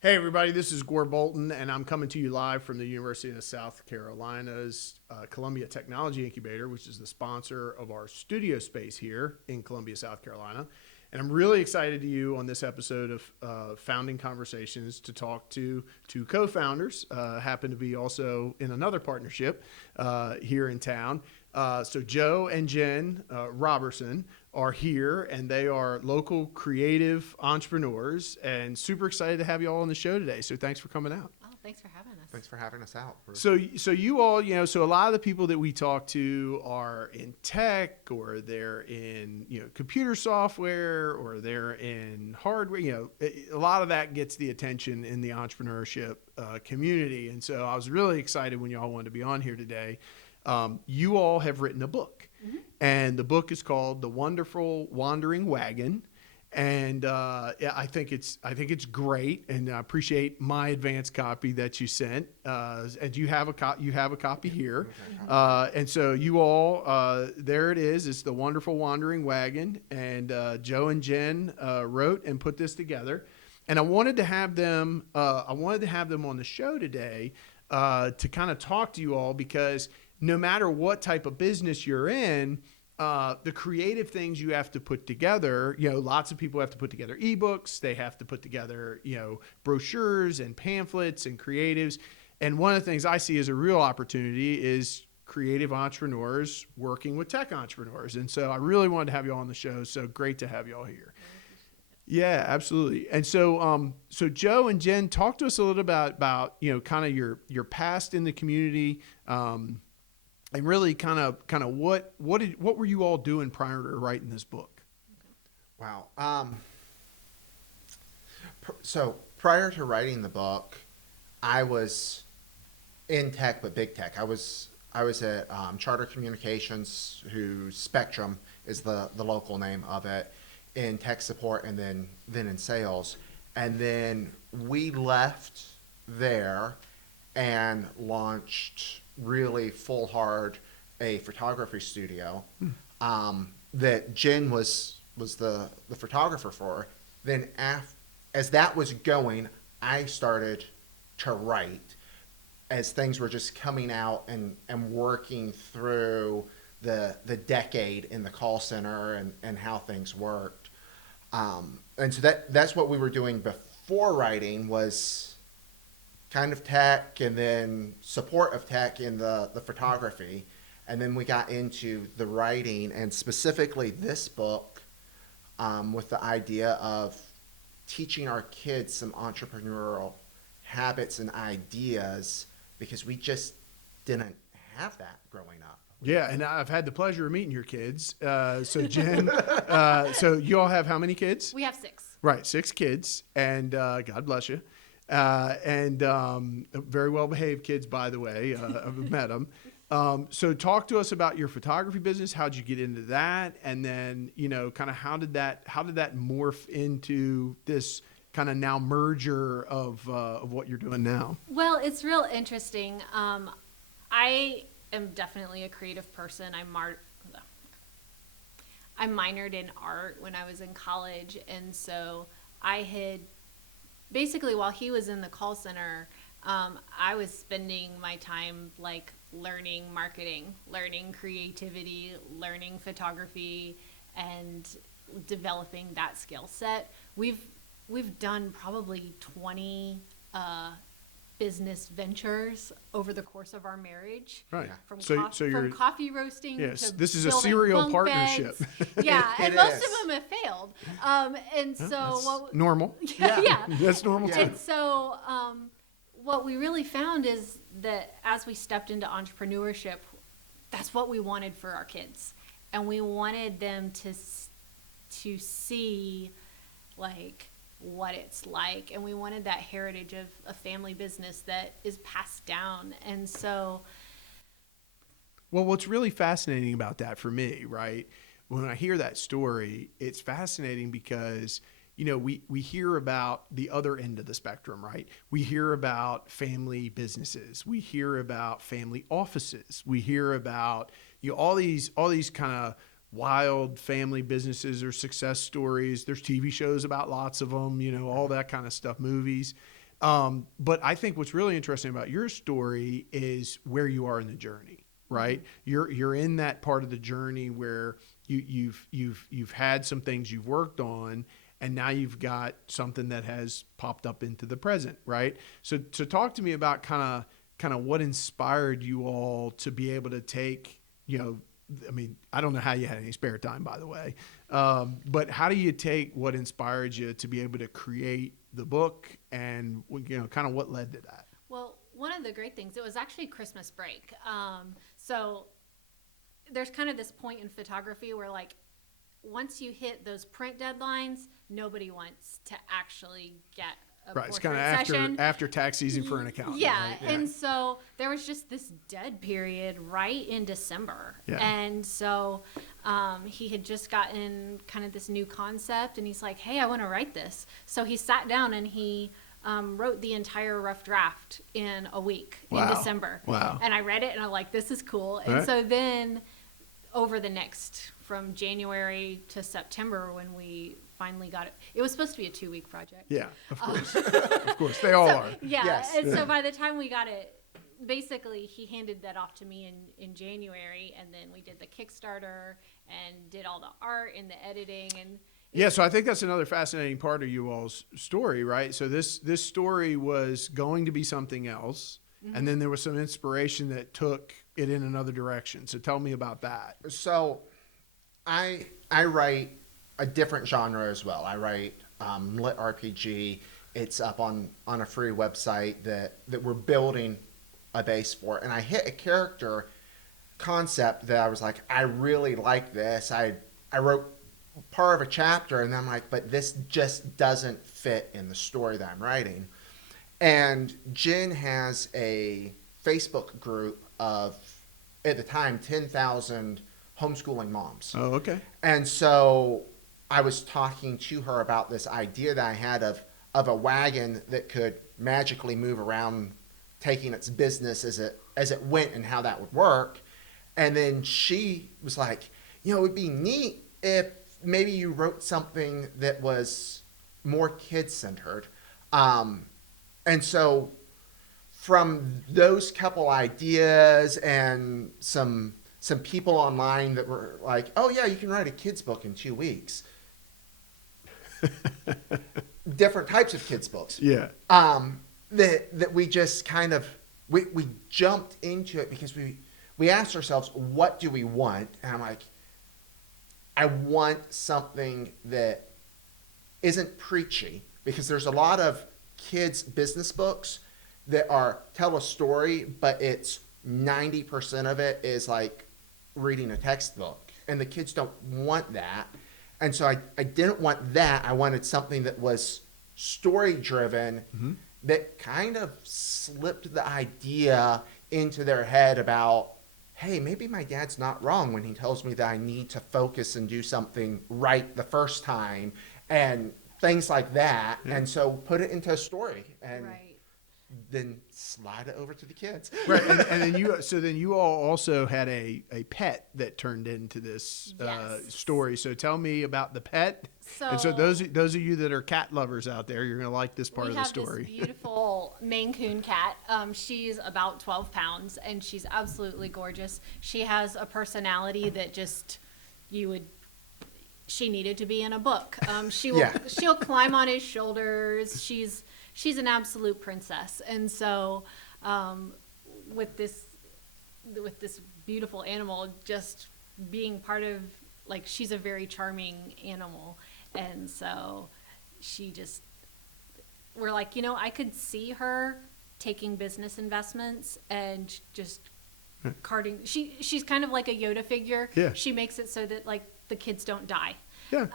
Hey, everybody, this is Gore Bolton, and I'm coming to you live from the University of South Carolina's Columbia Technology Incubator, which is the sponsor of our studio space here in Columbia, South Carolina. And I'm really excited to you on this episode of Founding Conversations to talk to two co-founders, happen to be also in another partnership here in town. So Joe and Jen Roberson are here, and they are local creative entrepreneurs, and super excited to have you all on the show today. So thanks for coming out. Oh, thanks for having us. Thanks for having us out. So you all, so a lot of the people that we talk to are in tech, or they're in, computer software, or they're in hardware. A lot of that gets the attention in the entrepreneurship community. And so I was really excited when y'all wanted to be on here today. You all have written a book, and the book is called The Wonderful Wandering Wagon. And I think it's great, and I appreciate my advance copy that you sent. And you have a copy here. And so you all, there it is. It's The Wonderful Wandering Wagon, and Joe and Jen wrote and put this together. And I wanted to have them on the show today to kind of talk to you all, because no matter what type of business you're in, the creative things you have to put together, lots of people have to put together ebooks, they have to put together, brochures and pamphlets and creatives. And one of the things I see as a real opportunity is creative entrepreneurs working with tech entrepreneurs. And so I really wanted to have you all on the show. So great to have you all here. Yeah, absolutely. And so, so Joe and Jen, talk to us a little about kind of your past in the community, and really kind of what were you all doing prior to writing this book? Wow. So prior to writing the book, I was in tech, but big tech. I was at Charter Communications, whose Spectrum is the local name of it, in tech support, and then in sales. And then we left there and launched really full hard a photography studio that Jen was the photographer for. Then as that was going, I started to write as things were just coming out and working through the decade in the call center and how things worked. And so that's what we were doing before writing, was kind of tech and then support of tech in the photography. And then we got into the writing, and specifically this book, with the idea of teaching our kids some entrepreneurial habits and ideas, because we just didn't have that growing up. Yeah, and I've had the pleasure of meeting your kids. So Jen, so you all have how many kids? We have 6. Right, 6 kids, and God bless you. And very well-behaved kids, by the way. I've met them. So talk to us about your photography business. How'd you get into that? And then, kind of how did that morph into this kind of now merger of what you're doing now? Well, it's real interesting. I am definitely a creative person. I minored in art when I was in college, and so I had basically, while he was in the call center, I was spending my time learning marketing, learning creativity, learning photography, and developing that skill set. We've done probably 20 business ventures over the course of our marriage. Right. From, So from coffee roasting yes, to this is a building serial bunk partnership. beds. Yeah, It and most is. of them have failed. And so Normal. yeah. That's normal too. And so what we really found is that as we stepped into entrepreneurship, that's what we wanted for our kids. And we wanted them to see what it's like, and we wanted that heritage of a family business that is passed down. And so, well, what's really fascinating about that for me, right, when I hear that story, it's fascinating because we hear about the other end of the spectrum, right? We hear about family businesses, we hear about family offices, we hear about all these kind of wild family businesses or success stories. There's TV shows about lots of them, all that kind of stuff, movies. But I think what's really interesting about your story is where you are in the journey, right? You're in that part of the journey where you've had some things you've worked on, and now you've got something that has popped up into the present, right? So talk to me about kind of what inspired you all to be able to take, I mean, I don't know how you had any spare time, by the way, but how do you take what inspired you to be able to create the book, and kind of what led to that? Well, one of the great things, it was actually Christmas break. So there's kind of this point in photography where, like, once you hit those print deadlines, nobody wants to actually get a Right, it's portrait kind of session. after tax season for an accountant. Yeah, right? and so there was just this dead period right in December. Yeah. And so he had just gotten kind of this new concept, and he's like, hey, I want to write this. So he sat down and he wrote the entire rough draft in a week in Wow. December. Wow. And I read it, and I'm like, this is cool. And Right. so then over the next, from January to September, when we finally got it, it was supposed to be a 2-week project. Yeah, of course. Of course, they all are. Yeah, Yes. and so by the time we got it, basically he handed that off to me in January, and then we did the Kickstarter and did all the art and the editing, and Yeah, so I think that's another fascinating part of you all's story, right? So this story was going to be something else, and then there was some inspiration that took it in another direction. So tell me about that. So I write a different genre as well. I write lit RPG. It's up on a free website that we're building a base for. And I hit a character concept that I was like, I really like this. I wrote part of a chapter, and then I'm like, but this just doesn't fit in the story that I'm writing. And Jen has a Facebook group of, at the time, 10,000 homeschooling moms. Oh, okay. And so I was talking to her about this idea that I had of a wagon that could magically move around, taking its business as it went, and how that would work. And then she was like, it would be neat if maybe you wrote something that was more kid-centered. And so from those couple ideas and some people online that were like, oh yeah, you can write a kid's book in 2 weeks. Different types of kids books. Yeah. That we just kind of, we jumped into it because we asked ourselves, what do we want? And I'm like, I want something that isn't preachy, because there's a lot of kids' business books that tell a story, but it's 90% of it is like reading a textbook, and the kids don't want that. And so I didn't want that. I wanted something that was story driven, that kind of slipped the idea into their head about, hey, maybe my dad's not wrong when he tells me that I need to focus and do something right the first time, and things like that. And so put it into a story, and right. then slide it over to the kids. Right. And then you all also had a pet that turned into this Yes. story. So tell me about the pet. So, And so those of you that are cat lovers out there, you're going to like this part of the story. We have this beautiful Maine Coon cat. She's about 12 pounds, and she's absolutely gorgeous. She has a personality that just, she needed to be in a book. She'll climb on his shoulders. She's an absolute princess. And so with this beautiful animal, just being part of, like, she's a very charming animal. And so we're like, I could see her taking business investments and just carting. She's kind of like a Yoda figure. Yeah. She makes it so that, like, the kids don't die. Yeah.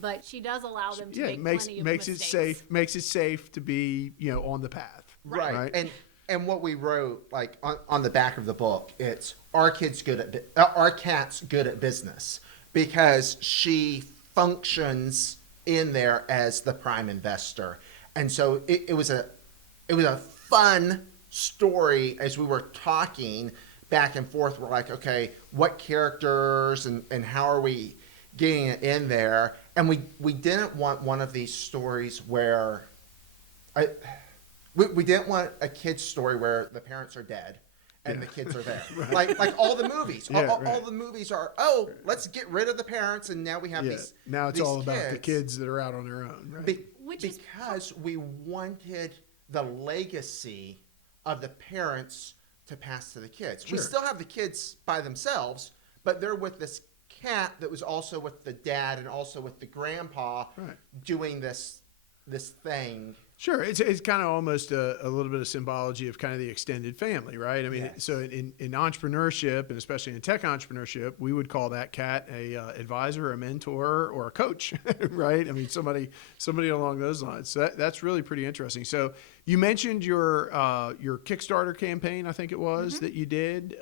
But she does allow them to make makes plenty of makes mistakes. it safe. Makes it safe to be on the path. Right. And what we wrote, like, on the back of the book, it's our cat's good at business, because she functions in there as the prime investor. And so it was a fun story. As we were talking back and forth, we're like, okay, what characters and how are we getting it in there? And we didn't want one of these stories where We didn't want a kid's story where the parents are dead and the kids are there. Like all the movies. All the movies are, let's get rid of the parents and now we have these Now it's these all about the kids that are out on their own, right? Because we wanted the legacy of the parents to pass to the kids. Sure. We still have the kids by themselves, but they're with this cat that was also with the dad and also with the grandpa doing this thing. Sure, it's kind of almost a little bit of symbology of kind of the extended family, right? I mean, so in entrepreneurship, and especially in tech entrepreneurship, we would call that cat a advisor, a mentor, or a coach, right? I mean, somebody along those lines. So that's really pretty interesting. So you mentioned your Kickstarter campaign, I think it was, that you did.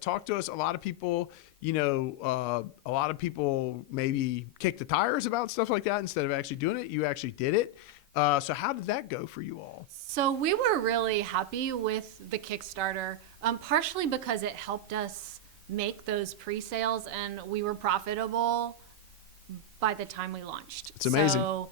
Talk to us. A lot of people, a lot of people maybe kick the tires about stuff like that instead of actually doing it. You actually did it. So how did that go for you all? So we were really happy with the Kickstarter, partially because it helped us make those pre-sales and we were profitable by the time we launched. It's amazing. So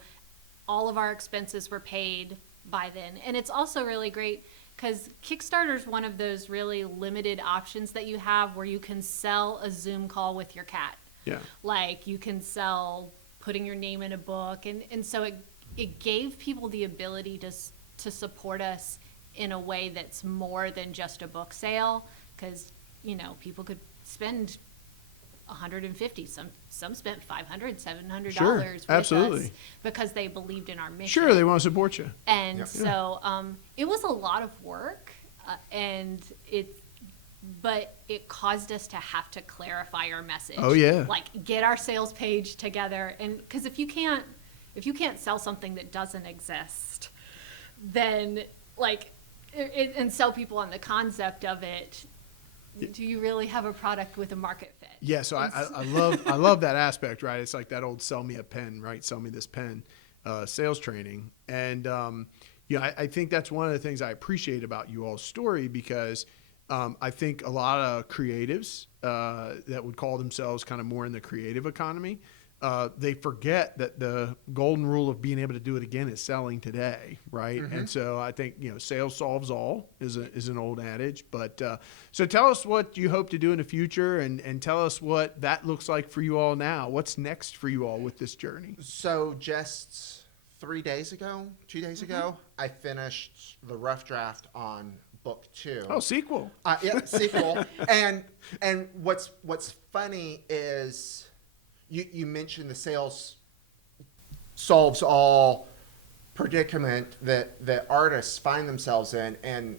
all of our expenses were paid by then. And it's also really great because Kickstarter is one of those really limited options that you have where you can sell a Zoom call with your cat. Yeah. Like you can sell putting your name in a book. And so it gave people the ability to support us in a way that's more than just a book sale, because people could spend $150, some spent $500, $700 Sure, with absolutely. us because they believed in our mission. Sure, they want to support you. And so it was a lot of work, but it caused us to have to clarify our message. Oh yeah. Like get our sales page together, and because if you can't sell something that doesn't exist, then and sell people on the concept of it, do you really have a product with a market fit? Yeah, so I love that aspect, right? It's like that old "sell me a pen," right? "Sell me this pen," sales training, and I think that's one of the things I appreciate about you all's story, because I think a lot of creatives that would call themselves kind of more in the creative economy, they forget that the golden rule of being able to do it again is selling today, right? Mm-hmm. And so I think sales solves all is an old adage. But so tell us what you hope to do in the future, and tell us what that looks like for you all now. What's next for you all with this journey? So just 2 days ago, I finished the rough draft on book 2. Oh, sequel. Yeah, sequel. and what's funny is you mentioned the sales solves all predicament that artists find themselves in. And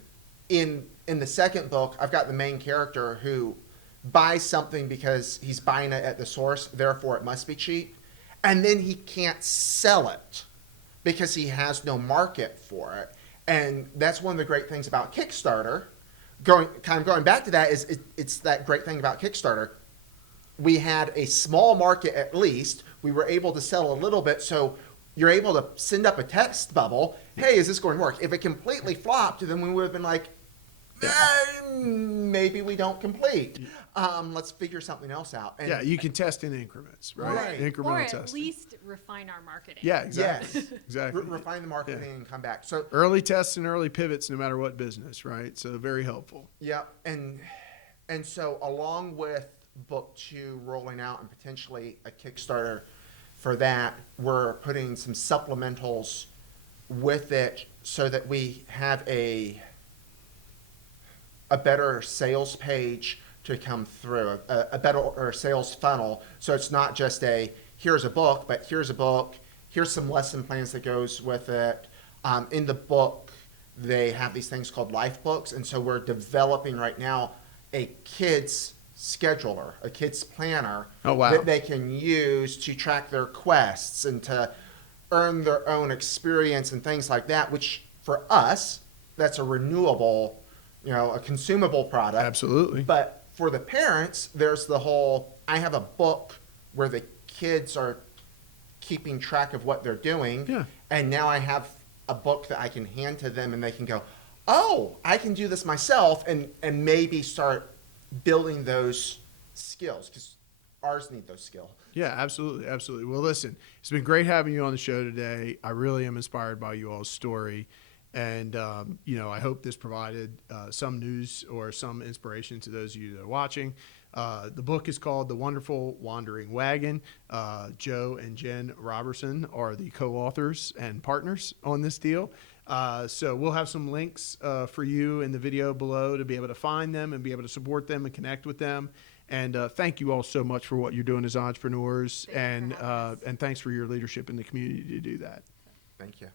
in the second book, I've got the main character who buys something because he's buying it at the source, therefore it must be cheap. And then he can't sell it because he has no market for it. And that's one of the great things about Kickstarter. Going back to that is it's that great thing about Kickstarter. We had a small market at least. We were able to sell a little bit, so you're able to send up a test bubble. Hey, is this going to work? If it completely flopped, then we would have been like, maybe we don't complete. Let's figure something else out. And yeah, you can test in increments, right? Incremental or at testing. least refine our marketing. Yeah, exactly. Yes. Exactly. Refine the marketing and come back. So early tests and early pivots, no matter what business, right? So very helpful. Yeah, and so along with book 2 rolling out and potentially a Kickstarter for that, we're putting some supplementals with it so that we have a better sales page to come through, a better sales funnel. So it's not just here's a book, but here's some lesson plans that goes with it. In the book, they have these things called life books, and so we're developing right now a kid's scheduler, a kid's planner that they can use to track their quests and to earn their own experience and things like that, which for us, that's a renewable, a consumable product. Absolutely. But for the parents, there's the whole, I have a book where the kids are keeping track of what they're doing. Yeah. And now I have a book that I can hand to them and they can go, oh, I can do this myself, and maybe start building those skills, because ours need those skills. Yeah, absolutely. Absolutely. Well, listen, it's been great having you on the show today. I really am inspired by you all's story. And, I hope this provided some news or some inspiration to those of you that are watching. The book is called The Wonderful Wandering Wagon. Joe and Jen Roberson are the co-authors and partners on this deal. So we'll have some links for you in the video below to be able to find them and be able to support them and connect with them. And thank you all so much for what you're doing as entrepreneurs, Thank you for having us. and thanks for your leadership in the community to do that. Thank you.